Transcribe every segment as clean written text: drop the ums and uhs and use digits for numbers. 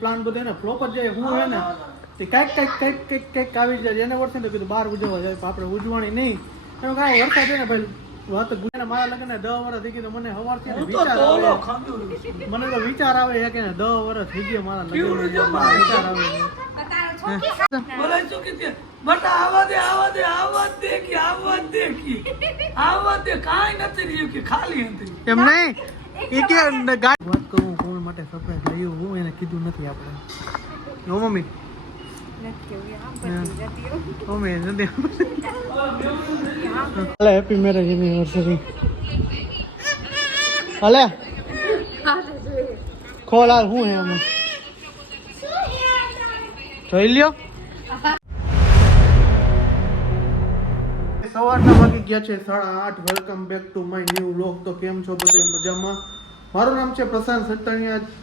Plan બધો ને flop જ જાય. હું હે ને તે કંઈક આવી જાય. એને વર્ષે તો કીધું બહાર ઉજવવા જાય, આપણે ઉજવણી નહીં. એમ કાંઈ વરસાદ છે ને ભાઈ વાત ગુને મારા લગ્ન 10 વર્ષ થઈ ગયું. મને સવારથી વિચાર આવે, મને તો વિચાર આવે કે 10 વર્ષ થઈ ગયા મારા લગ્ન વિચાર આવે. બટા આવા દે કાઈ નથી રહ્યું કે ખાલી હતી. એમ નહીં એ કે વાત કરું કોણ માટે સરપ્રાઈઝ લાવ્યું હું એને કીધું નથી આપણે. ઓ મમ્મી હેપી મેરેજ એનિવર્સરી. હલે ખોલ આ હું હે આમાં જોઈ લ્યો. સવારના વાગી ગયા છે 8:30. Welcome back to my new vlog. તો કેમ છો બધે મજામાં? મારું નામ છે પ્રશાંત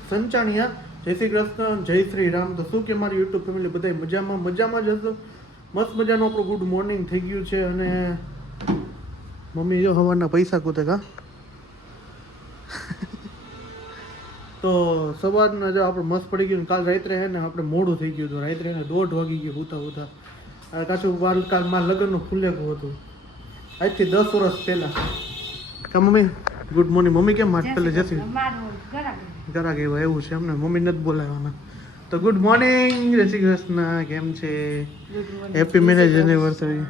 સંચાણિયા. જય શ્રી કૃષ્ણ, જય શ્રી રામ. તો શું કે મારી યુટ્યુબ ફેમિલી બધા મજામાં જ હશો. મસ્ત મજાનું આપણું ગુડ મોર્નિંગ થઈ ગયું છે. અને મમ્મી જો સવારના પૈસા કૂદે કા. તો સવારના જો આપણે મસ્ત પડી ગયું. કાલ રાત્રે હે ને આપણે મોડું થઈ ગયું હતું. રાત્રે ને 1:30 વાગી ગયું ઉતા. કાચું કાલ મારા લગ્નનું ફુલેકું હતું આજથી 10 વર્ષ પહેલા. કા મમ્મી ગુડ મોર્નિંગ. મમ્મી કેમ મારે પેલે જતી ઘરા ગઈ એવું છે એમને. મમ્મી નથી બોલાવવાના. તો ગુડ મોર્નિંગ, જય શ્રી કૃષ્ણ. કેમ છે? Happy marriage anniversary.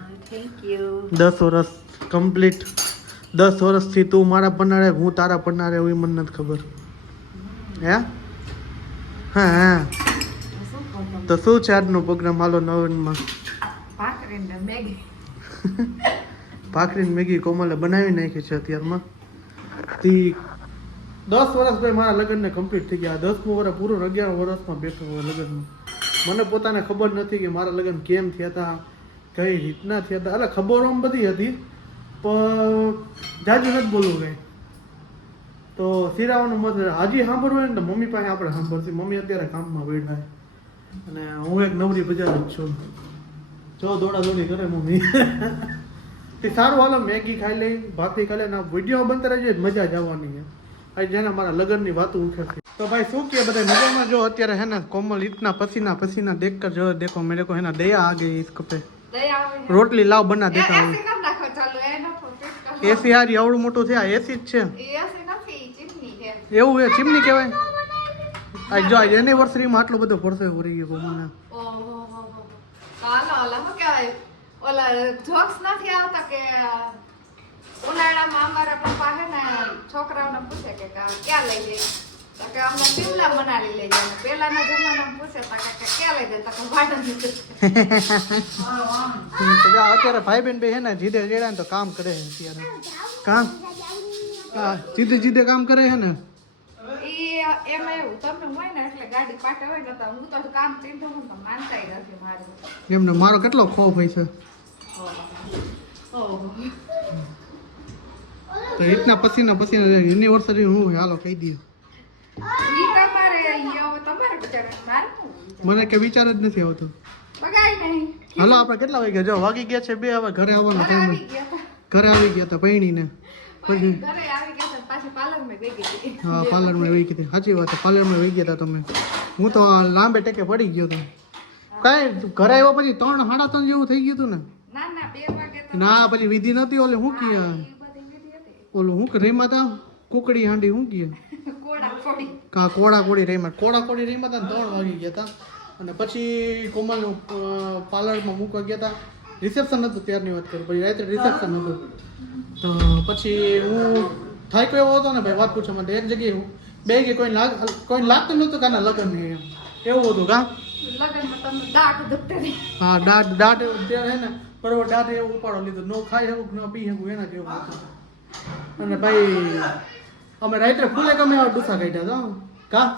10 વર્ષ કમ્પ્લીટ. 10 વર્ષથી તું મારા પનારે હું તારા પનારે એવું મને નથી ખબર. હે હા તો શું છે આજનો પ્રોગ્રામ? હાલો નવીનમાં ભાખરી મેગી કોમલે બનાવી નાખી છે અત્યારમાં. 10 વર્ષ ભાઈ મારા લગ્નને કમ્પ્લીટ થઈ ગયા. 10મું વર્ષ પૂરું 11 વર્ષમાં બેઠો હોય લગ્નમાં. મને પોતાને ખબર નથી કે મારા લગ્ન કેમ થયા હતા, કઈ રીતના થયા હતા. એટલે ખબર આમ બધી હતી પણ જાજુ નથી બોલવું કાંઈ. તો સિરાવાનું મત હજી સાંભળવું હોય ને તો મમ્મી પાસે આપણે સાંભળશે. મમ્મી અત્યારે કામમાં બેઠા અને હું એક નવરી બજાર જ છું. જો દોડા દોડી કરે મમ્મી. તે સારું હાલો મેગી ખાઈ લઈ, ભાખરી ખાઈ લઈ. વિડીયો બનતા રહેજો, મજા જ આવવાની છે. ભાઈ જેના મારા લગ્નની વાતો ઉઠે. તો ભાઈ શું કે બધા મજામાં? જો અત્યારે હે ને કોમલ ઇતના પસીના દેખ કર જો દેખો મેરે को है ना दया आ गई इसको पे. રોટલી લાવ બના દેતા હું. એસી હારી આવડું મોટું છે. આ એસી જ છે એવું હે. ચીમની કહેવાય. આ જો એનિવર્સરી માં આટલો બધો પરસે ઉરી ગયો કોમલને. ઓલા જોક્સ નથી આવતા કે ઉનાળામાં અમારા પપ્પા હે ને છોકરાઓને પૂછે કે ક્યાં લઈ જઈએ તો કે અમને શિમલા મનાલી લઈ જાય. પેલાના જમાનામાં પૂછે કે ક્યાં લઈ જાય તો કે વાડન. અત્યારે ભાઈ બેન બે હે ને જીદે જેડા ને તો કામ કરે છે અત્યારે. કામ હા જીદે કામ કરે હે ને. એમાં એવું તમને હોય ને એટલે ગાડી પાટે હોય ને તો હું તો કામ ચીંધું હું તો માનતાય નથી મારું. એમને મારો કેટલો ખોફ હોય છે. તો એટલા પસીના યુનિવર્સિટી હું હાલો કહી દઈએ. મને કે વિચાર જ નથી આવતો. હાલો આપણે કેટલા વાગ્યા? જો વાગી ગયા છે 2. હવે ઘરે આવવાનો ટાઈમ. ઘરે આવી ગયા હતા પૈણીને. પછી હા પાર્લરમાં વહી ગઈ. સાચી વાત છે, પાર્લરમાં વહી ગયા હતા તમે. હું તો લાંબે ટેકે પડી ગયો હતો. કાંઈ ઘરે આવ્યા પછી 3 સાડા 3 જેવું થઈ ગયું હતું ને. ના પછી વિધિ નથી. ઓલે શું કીએ ઓલું શું રેમાં હતા કુકડી હાંડી શું કીએ કોડા કોડી રેમાં. કોડા કોડી રેમાં હતા 3 વાગી ગયા હતા. અને પછી કોમલનું પાર્લરમાં મૂકવા ગયા હતા. રિસેપ્શન હતું ત્યારની વાત કરું. પછી રાત્રે રિસેપ્શન હતું. તો પછી હું થાક્યો એવો હતો ને ભાઈ વાત પૂછવા માટે. એક જગ્યાએ હું બે કે કોઈ લાગતું નહોતું કાના લગ્ન એમ એવું હતું કા. હા દાંત ત્યારે હે ને બરોબર દાંત એવું ઉપાડો લીધો. ન ખાઈ શકું ન પી શકું એના જેવું હતું. અને ભાઈ અમે રાત્રે ફૂલે ગમે એવા ડૂસા કાઢ્યા હતા કા.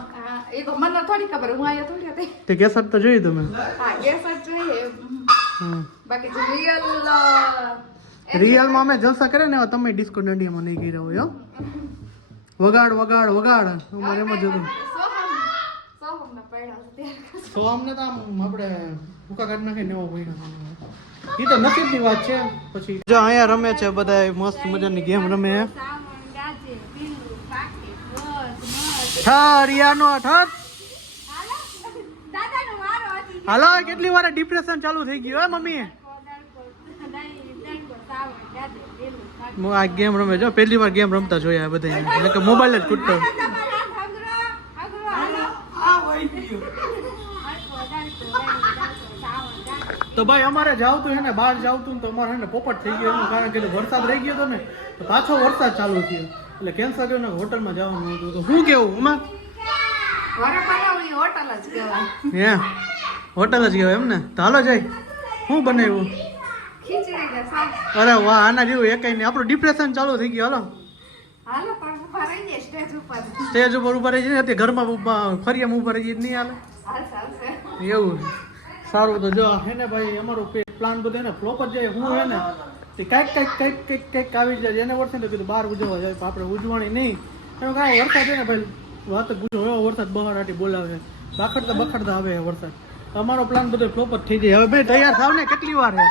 એ તો મને થોડી ખબર, હું આયા થોડી હતી. તે કેસર તો જોઈ તમે? હા કેસર જોઈએ. બાકી જે રિયલમાં અમે જલસા કરે ને તમે ડિસ્કો દાંડિયામાં નહીં ગઈ રહ્યો. વગાડ અમારે એમ જ હતું. તો અમને તો આમ આપણે ભૂકા કાઢી નાખીને એવો ભાઈ. એ તો નસીબની વાત છે. પછી જો અહીંયા રમે છે બધા મસ્ત મજાની ગેમ રમે. ઠરિયાનો ઠટ હાલો હવે કેટલી વાર ડિપ્રેશન ચાલુ થઈ ગયું હે મમ્મી હું આ ગેમ રમે જો પહેલી વાર ગેમ રમતા જોયા બધા એટલે કે મોબાઈલ જ કૂટતો આ વહી ગયો તો ભાઈ અમારે જાવતું હે ને બહાર જાવતું ને તો અમારે હે ને પોપટ થઈ ગયો એનું કારણ કે વરસાદ રહી ગયો હતો ને તો પાછો વરસાદ ચાલુ થયો એટલે કેન્સલ કર્યું ને હોટલમાં જવાનું હતું તો શું કેવું ઉમા ઘરે બનાવવાની હોટલ જ કહેવાય. હે હોટલ જ કહેવાય એમ ને તો હાલો જાય શું બનાવ્યું ખીચડી ને શાક. અરે વાહ આના જેવું એકાઈ નહીં આપણું ડિપ્રેશન ચાલુ થઈ ગયું હાલો હાલો પણ ઊભા રહી જાય સ્ટેજ ઉપર. સ્ટેજ ઉપર ઉભા રહી જાય અત્યારે ઘરમાં ફરિયામાં ઉભા રહી જાય નહીં હાલે હાલશે. એવું સારું તો જો હે ને ભાઈ અમારો પ્લાન બધો ને ફ્લોપ જ જાય હું હે ને તે કંઈક આવી જાય એને વર્ષે તો કીધું બહાર ઉજવવા જાય આપણે ઉજવણી નહીં એનું કાંઈ વરસાદ છે ને ભાઈ વાત ગુજો એવો વરસાદ બહારાટી બોલાવે બખડતા આવે વરસાદ અમારો પ્લાન બધો ફ્લોપ જ થઈ જાય હવે ભાઈ તૈયાર થાવ ને કેટલી વાર છે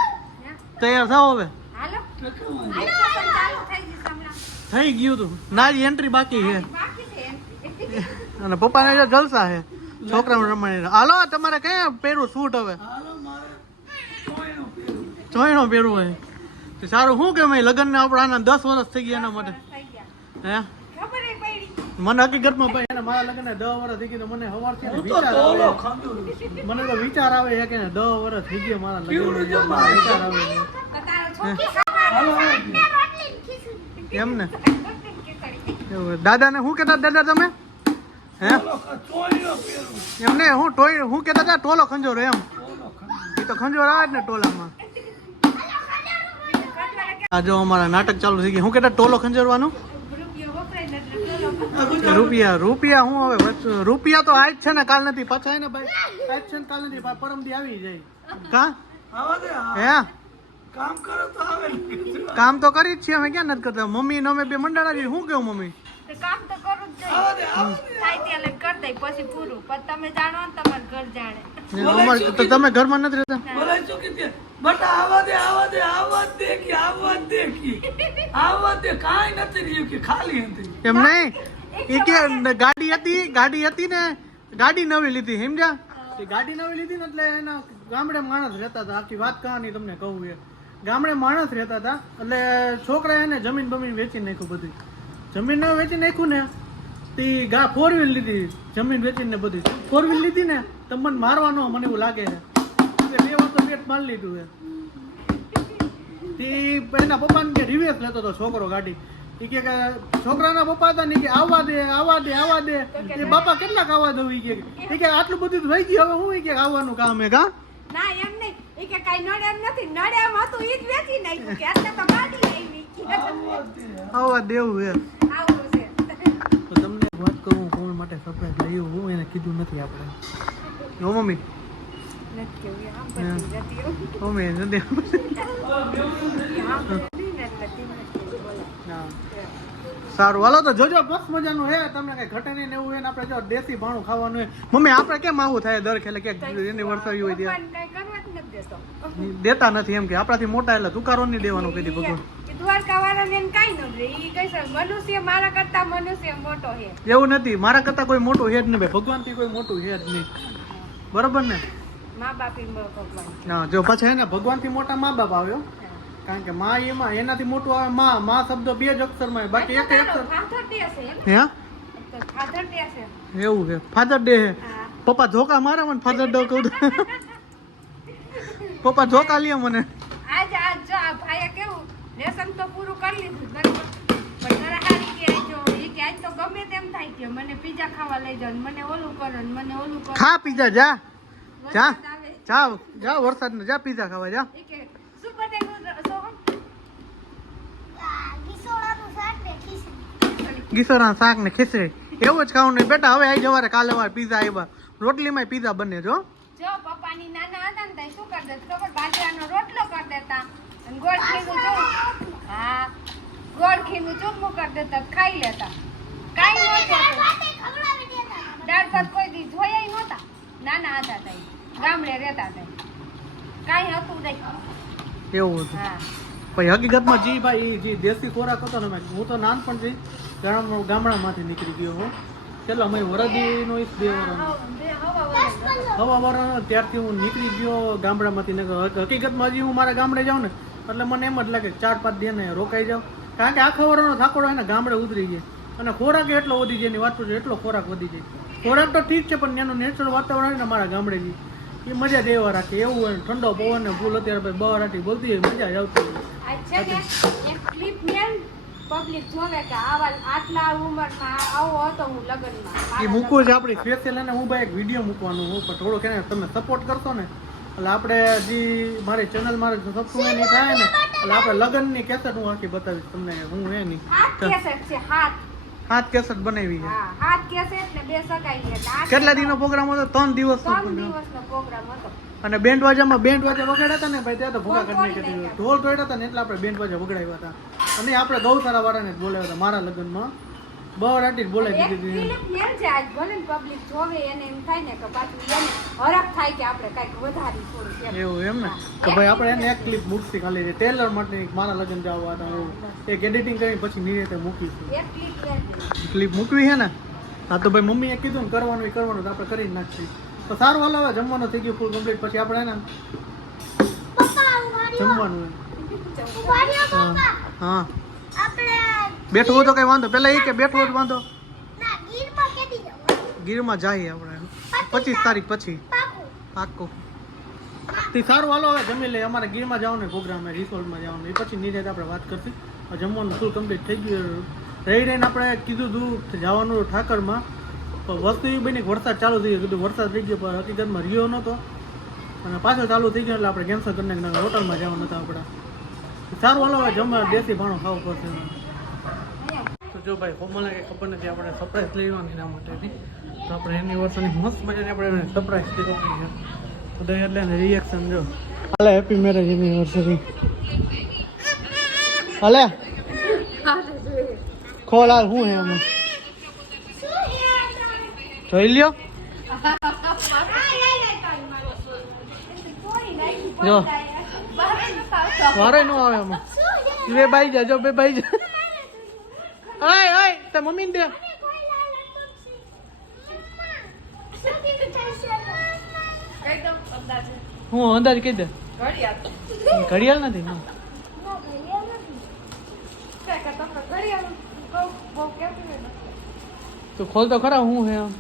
તૈયાર થાવ હવે હાલો. ચાલુ થઈ ગયું હમણાં. થઈ ગયું તું નારી એન્ટ્રી બાકી છે બાકી છે એમ. અને પપ્પાને જો જલસા છે છોકરાઓ રમવાની હાલો તમારે કયા પહેરવું સૂટ હવે હાલો મારે ચોયણું પહેરવું. ચોયણો પહેરવું હોય તો સારું શું કે મેં લગ્ન ને આપણે આના 10 વર્ષ થઈ ગયા એના માટે થઈ ગયા. હે ખબર ય પડી. મને હકીકતમાં ભાઈ એને મારા લગ્ન 10 વર્ષ થઈ ગયા તો મને સવારથી હું તો વિચાર તોલો આવે ખંજોળું છું. મને તો વિચાર આવે છે કે 10 વર્ષ થઈ ગયા મારા કેવડું લગ્ન જમાય. વિચાર આવે છે. તો તારો છોકરી ખાવા હાલો આવી ગયો. રોટલી ને ખીચડી. એમ ને ખીચડી. એવું દાદાને શું કહેતા દાદા તમે હે તોલો ચોયણું પહેરવું. એમ ને હું ટોય હું કહેતા હતા ટોલો ખંજોરો એમ તોલો ખંજોળું. એ તો ખંજોરો આવે જ ને ટોલામાં આ જો અમારા નાટક ચાલુ થઈ ગયું હું કહેતા ટોલો ખંજોરવાનું રૂપિયો વપરાય ને એટલે ટોલો. રૂપિયા હું હવે રૂપિયા તો આજ છે ને કાલ નથી પાછા ને ભાઈ આજ છે ને કાલ નથી પરમદી આવી જાય કા આવા દે આ. હે કામ કરો તો આવે ને. કામ તો કરી જ છીએ અમે ક્યાં નથી કરતા મમ્મી ને અમે બે મંડાળા છીએ શું કેવું મમ્મી તો કામ તો કરવું જ આવા જોઈએ. દે આવા દે. થાય ત્યાં લઈને કરી દઈ પછી પૂરું પછી તમે જાણો ને તમારું ઘર જાણે. અમારે તો તમે ઘરમાં નથી રહેતા બોલાય શું કીધું? બટા આવા દે કાંઈ નથી રહ્યું કે ખાલી હતી. એમ નહીં એ કે ગાડી હતી ને ગાડી નવી લીધી સમજ્યા એ ગાડી નવી લીધી ને એટલે એના ગામડે માણસ રહેતા હતા આખી વાત કહાની તમને કહું એ ગામડે માણસ રહેતા હતા એટલે છોકરા એને જમીન બમીન વેચી નાખ્યું બધું જમીન ન વેચી નાખ્યું ને તે 4 વ્હીલ લીધી જમીન વેચીને બધી 4 વ્હીલ લીધી ને તમને મારવાનો મને એવું લાગે છે 2 વાર તો પેટ મારી લીધું છે તે એના પપ્પાને કે રિવેસ લેતો હતો છોકરો ગાડી એ કે છોકરાના પપ્પા હતા ને કે આવવા દે એ બાપા કેટલાક આવવા દઉં એ કે આટલું બધું તો થઈ ગયું હવે હું કે આવવાનું કામ હે કા ના એમ નહીં એ કે કાઈ નડે એમ નથી નડે એમ હતું ઈ જ વેચી નાખ્યું કે આટલે તો ગાડી આવી આવવા દેવું હે આવું છે. તો તમને એક વાત કહું કોણ માટે સરપ્રાઈઝ લાવ્યું હું એને કીધું નથી આપણે નો મમ્મી નથી કેવું આમ પછી જતી રહું. મમ્મી નથી આમ પછી ને એટલે તીન નથી બોલા. હા. સારું હાલો તો જોજો મસ્ત મજાનું હે તમને કઈ ઘટે નહીં ને એવું હે ને આપણે જો દેશી ભાણું ખાવાનું હે મમ્મી આપણે કેમ આવું થાય દર ખેલે કે એની વર્ષાવી હોય ત્યાં પપ્પાને કાંઈ કરવા જ નથી દેતો. દેતા નથી એમ કે આપણાથી મોટા એટલે તુકારો નહીં દેવાનું કીધી ભગવાન એ દ્વારકા વાળાને એને કાંઈ ન દે ઈ કહે છે મનુષ્ય મારા કરતા મનુષ્ય મોટો છે. એવું નથી મારા કરતા કોઈ મોટું હે જ નહીં ભાઈ ભગવાનથી કોઈ મોટું હે જ નહીં બરોબર ને મા બાપ ઈ ભગવાન. હા જો પછી હે ને ભગવાનથી મોટા મા બાપ આવ્યો કારણ કે માં એમાં એનાથી મોટું આવે માં શબ્દ 2 જ અક્ષરમાં હોય બાકી એક અક્ષર ફાધર ડે છે એમ? હે તો ફાધર ડે છે. એવું છે ફાધર ડે હે હા. પપ્પા ધોકા મારે મને ફાધર ડે કહું તો. પપ્પા ધોકા લે મને આજ જો આ ભાઈએ કેવું લેસન તો પૂરું કરી લીધું બરાબર પણ નરહારી કે જો ઈ કે આજ તો ગમે તેમ થાય કે મને પીઝા ખાવા લઈ જાવ ને મને ઓલું કરો ને મને ઓલું કરો. ખા પીઝા જા જા વરસાદ આવે. જા વરસાદ ને જા પીઝા ખાવા જા ઈ કે શું બનાવ્યું સોહમ? ગીસોરા શાક ને ખીચડી એવું જ ખાવું નહીં બેટા હવે આવી જવારે કાલે વાર પીઝા આવ્યા રોટલીમાં પીઝા બને જો જો પપ્પાની નાના હતા ને ત્યાં શું કરી દેતા ખબર બાજરાનો રોટલો કરી દેતા અને ગોળ ઘીનું હા ગોળ ઘીનું ચૂરમું કરી દેતા તો ખાઈ લેતા કાંઈ નહોતું દાળ ભાત કોઈ દી જોયા નહોતા નાના હતા ત્યાં ગામડે રહેતા ત્યાં કાંઈ હતું નહીં એવું હતું હા પછી હકીકતમાં જી ભાઈ જી દેશી ખોરાક હતો ને હું તો નાનપણથી ગામડામાંથી નીકળી ગયો હું કેટલા મેં વરદીનો 2 વર્ષ સવારના ત્યારથી હું નીકળી ગયો ગામડામાંથી ને હકીકતમાં હજી હું મારા ગામડે જાઉં ને એટલે મને એમ જ લાગે 4-5 દિન રોકાઈ જાઉં કારણ કે આખા વરનો થાકોડો એને ગામડે ઉતરી જાય અને ખોરાક એટલો વધી જાય એની વાત પૂછો એટલો ખોરાક વધી જાય ખોરાક તો ઠીક છે પણ એનું નેચરલ વાતાવરણ હોય ને મારા ગામડે જી એ મજા જ એવા રાખે એવું હોય ઠંડો પવન ને ફૂલ અત્યારે ભાઈ બહારાટી બોલતી હોય મજા જ આવતી હોય અચ્છા કે એક ક્લિપ મેં પબ્લિક જોવે કે આવા આટલા ઉંમરમાં આવો હતો હું લગનમાં એ મૂકવું છે આપણી સ્પેશિયલ અને હું ભાઈ એક વિડીયો મૂકવાનું હું પણ થોડોક એને તમે સપોર્ટ કરશો ને એટલે આપણે જે મારી ચેનલ મારે સબસ્ક્રાઇબ નહીં થાય ને એટલે આપણે લગ્નની કેસેટ હું આખી બતાવીશ તમને હું એની હાથ કેસેટ છે હાથ કેસેટ બનાવી છે હા હાથ કેસેટ ને બે સગાઈ છે કેટલા દિનનો પ્રોગ્રામ હતો 3 દિવસનો 3 દિવસનો પ્રોગ્રામ હતો અને બેન્ડ વાજા વગાડ્યા હતા ને ભાઈ ત્યાં તો ભૂકા કરી નાખી ઢોલ તોડ્યા હતા ને એટલે આપણે બેન્ડ વાજા વગાડ્યા હતા અને આપણે ગૌશાળા વાળાને જ બોલાવ્યા હતા મારા લગ્નમાં બહારાટી જ બોલાવી દીધી ક્લિપ મેં છે આજ ભલે પબ્લિક જોવે એને એમ થાય ને કે પાછું એને હરખ થાય કે આપણે કઈક વધારી થોડું એવું એમ ને તો ભાઈ આપણે એને એક ક્લિપ મૂકતી ખાલી ટેલર માટે મારા લગ્ન જવા હતા એવું એક એડિટિંગ કરી પછી નિર્યતે મૂકીશું એક ક્લિપ ક્લિપ મૂકવી છે ને હા તો ભાઈ મમ્મીએ કીધું ને કરવાનું તો આપણે કરી જ નાખીએ તો સારું હાલ હવે જમવાનું થઈ ગયું ફૂલ કમ્પ્લીટ પછી આપણે એને જમવાનું હા બેઠવું હોય તો કઈ વાંધો પેલા એ કે બેઠવું હોય તો વાંધો ગીરમાં જઈએ આપણે 25 તારીખ પછી પાક્કું તે સારું હાલો હવે જમી લઈએ અમારે ગીરમાં જવાનું પ્રોગ્રામ રિસોર્ટમાં જવાનું એ પછી નીચે આપણે વાત કરશું જમવાનું ફૂલ કમ્પ્લીટ થઈ ગયું રહી રહીને આપણે કીધું હતું જવાનું ઠાકરમાં પણ વસ્તુ એ બની વરસાદ ચાલુ થઈ ગયો કીધું વરસાદ થઈ ગયો પણ હકીકતમાં રહ્યો નહોતો અને પાછો ચાલુ થઈ ગયો એટલે આપણે કેન્સલ કરીને હોટલમાં જવાનું હતા આપણે સારું હાલો હવે જમવા દેશી ભાણું ખાવું પડશે તો જો ભાઈ કોમલને કંઈ ખબર નથી આપણે સરપ્રાઈઝ લેવાની એના માટેની તો આપણે એનિવર્સરી મસ્ત મજાની આપણે સરપ્રાઈઝ દેવાની છે તો દઈ એટલે રિએક્શન જો હાલે હેપી મેરેજ એનિવર્સરી હાલે ખોલ હાલ શું હે આમાં જોઈ લ્યો જો વારે નો આવે આમાં બે બાઈ જા જો બે બાઈ જા ઓય ઓય તે મમ્મી ને દે હું અંદાજ કહી દે ઘડિયાળ નથી ના તો ખોલ તો ખરા હું હે આમ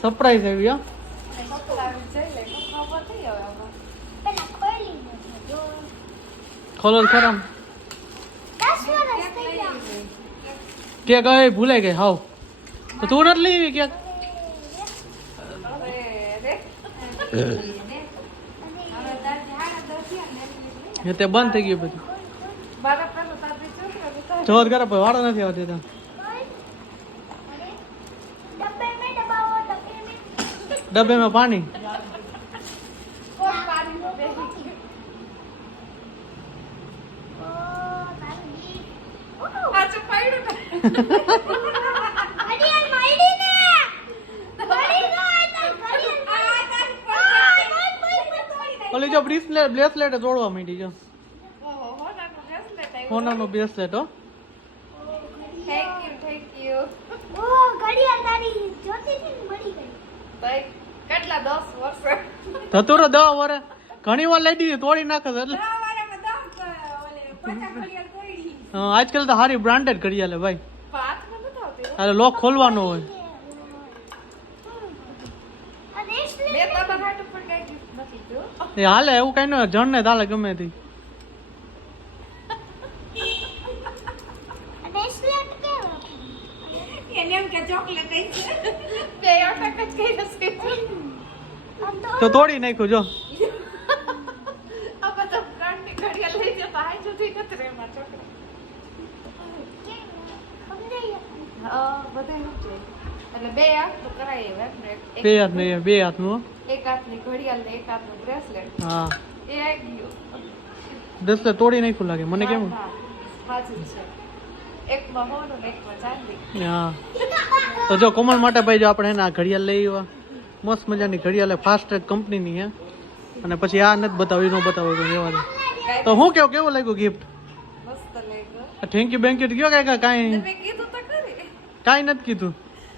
સરપ્રાઈઝ આવી હા ખોલો ખરા કે ગઈ ભૂલાઈ ગઈ હાવ તો તું નથી લઈ આવી ક્યાંક તે બંધ થઈ ગયું બધું જોત કરે વાળો નથી આવતી તો ડબ્બેમાં પાણી ઓલી જો બ્રેસલેટ જોડવા માંડી જો હોનાનું બ્રેસલેટ હો થેન્ક યુ ઘડિયાળ તારી જોતી હતી ને મળી ગઈ ભાઈ કેટલા 10 વર્ષ થતું રે 10 વર્ષ ઘણી વાર લઈ દીધી તોડી નાખે એટલે આજકાલ તો સારી બ્રાન્ડેડ ઘડિયાળ ભાઈ અરે લોક ખોલવાનો હોય એ હાલે એવું કઈ ન જણ ને ચાલે ગમે તે તો તોડી નાખ્યું જો બે હાથનું એક હાથની ઘડિયાળ ને એક હાથનું બ્રેસલેટ હા એ આવી ગયું બ્રેસલેટ તોડી નાખ્યું લાગે મને કેમ સાચું છે એકમાં હોનું ને એકમાં ચાંદી હા તો જો કોમલ માટે ભાઈ જો આપણે એને આ ઘડિયાળ લઈ આવ્યા મસ્ત મજાની ઘડિયાળ ફાસ્ટ ટ્રેક કંપનીની હે અને પછી આ નથી બતાવી ન બતાવો તો રહેવા દે તો હું કેવું લાગ્યું ગિફ્ટ મસ્ત લાગ્યો થેન્ક યુ બેન્ક યુ કયો કાંઈ તમે કીધું તો ખરી કાંઈ નથી કીધું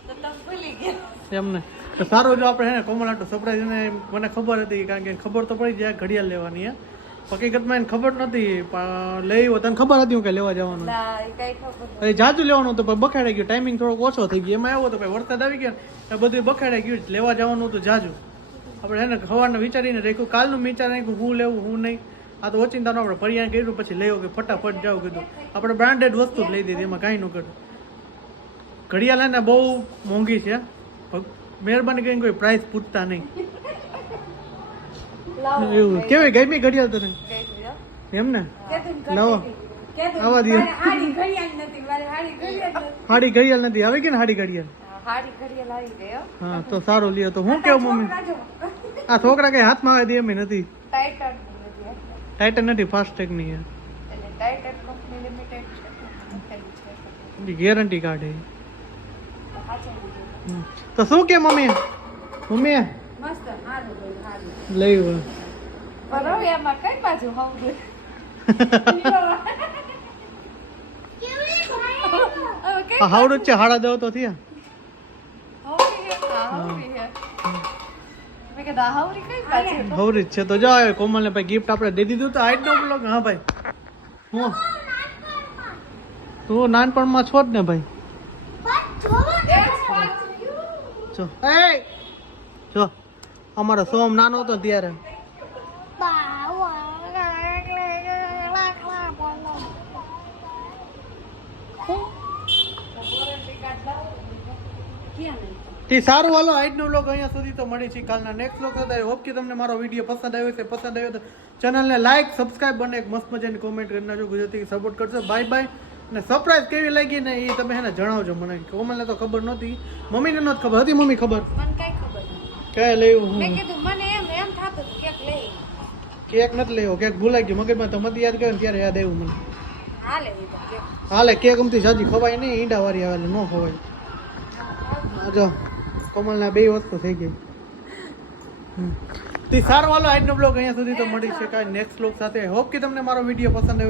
તો તમે ભૂલી ગયા એમને તો સારું જો આપણે હે ને કોમલ આટલું સરપ્રાઈઝ એને મને ખબર હતી કારણ કે ખબર તો પડી જાય ઘડિયાળ લેવાની હે હકીકતમાં એને ખબર નથી પણ લઈ આવ્યો તને ખબર હતી હું કે લેવા જવાનું ના એ કઈ ખબર અરે જાજુ લેવાનું હતું પણ બખાડાઈ ગયું ટાઈમિંગ થોડોક ઓછો થઈ ગયો એમાં આવ્યો તો ભાઈ વરસાદ આવી ગયો ને બધું બખાડાઈ ગયું લેવા જવાનું હતું જાજુ આપણે હે ને સવારને વિચારીને રાખ્યું કાલનું વિચાર રાખ્યું હું લેવું હું નહીં આ તો ઓચિંતાનું આપણે ફરિયાદ કર્યું પછી લઈ કે ફટાફટ જાવ કીધું આપણે બ્રાન્ડેડ વસ્તુ જ લઈ દીધી એમાં કાંઈ ન કર્યું ઘડિયાળ હે ને બહુ મોંઘી છે મહેરબાની કરીને કોઈ પ્રાઇસ પૂછતા નહીં એવું કેવી ગમી ઘડિયાળ તને એમ ને લાવો આવા દે હાડી ઘડિયાળ નથી આવે કે ને હાડી ઘડિયાળ હા તો સારું લ્યો તો હું કેવું મમ્મી આ છોકરા કઈ હાથમાં આવે દે એમ નથી ટાઇટન નથી ફાસ્ટેગ ની ગેરંટી કાઢે તો શું કે મમ્મી મમ્મી લઈ હાવડું જ છે હાડા દો તો થયા હવરી જ છે તો જાઓ કોમલ ને ભાઈ ગિફ્ટ આપણે દઈ દીધું તો આજનો બ્લોગ હા ભાઈ હું તું નાનપણમાં છો જ ને ભાઈ જો જો અમારો સોમ નાનો હતો ત્યારે તે સારું હાલો આજનો વ્લોગ અહીંયા સુધી તો મળી છે કાલના નેક્સ્ટ વ્લોગ સાથે હોપ કે તમને મારો વિડીયો પસંદ આવ્યો છે પસંદ આવ્યો તો ચેનલને લાઈક સબસ્ક્રાઇબ અને એક મસ્ત મજાની કોમેન્ટ કરી નાખજો ગુજરાતી સપોર્ટ કરજો બાય બાય અને સરપ્રાઈઝ કેવી લાગી ને એ તમે હે ને જણાવજો મને કોમલને તો ખબર નહોતી મમ્મીને નહોતી ખબર હતી મમ્મી ખબર ક્યાં લેવું હું કેક નથી લેવો કેક ભૂલાઈ ગયું મગજમાં તો મત યાદ કર્યો ને ત્યારે યાદ આવ્યું મને હાલે કેક અમથી સાજી ખવાય નહીં ઈંડા વાળી આવે ન ખવાય જો કોમલના બે વસ્તુ થઈ ગઈ તે સારો વાલો આજનો બ્લોગ અહીંયા સુધી તો મળી છે કાંઈ નેક્સ્ટ બ્લોગ સાથે હોપ કે તમને મારો વિડીયો પસંદ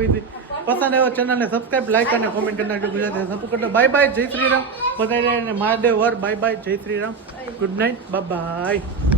આવ્યો ચેનલને સબસ્ક્રાઇબ લાઈક અને કોમેન્ટ કરી નાખજો ગુજરાતી સપોર્ટ કરજો બાય બાય જય શ્રી રામ બધાને મહાદેવ વર બાય બાય જય Shri Ram good night bye bye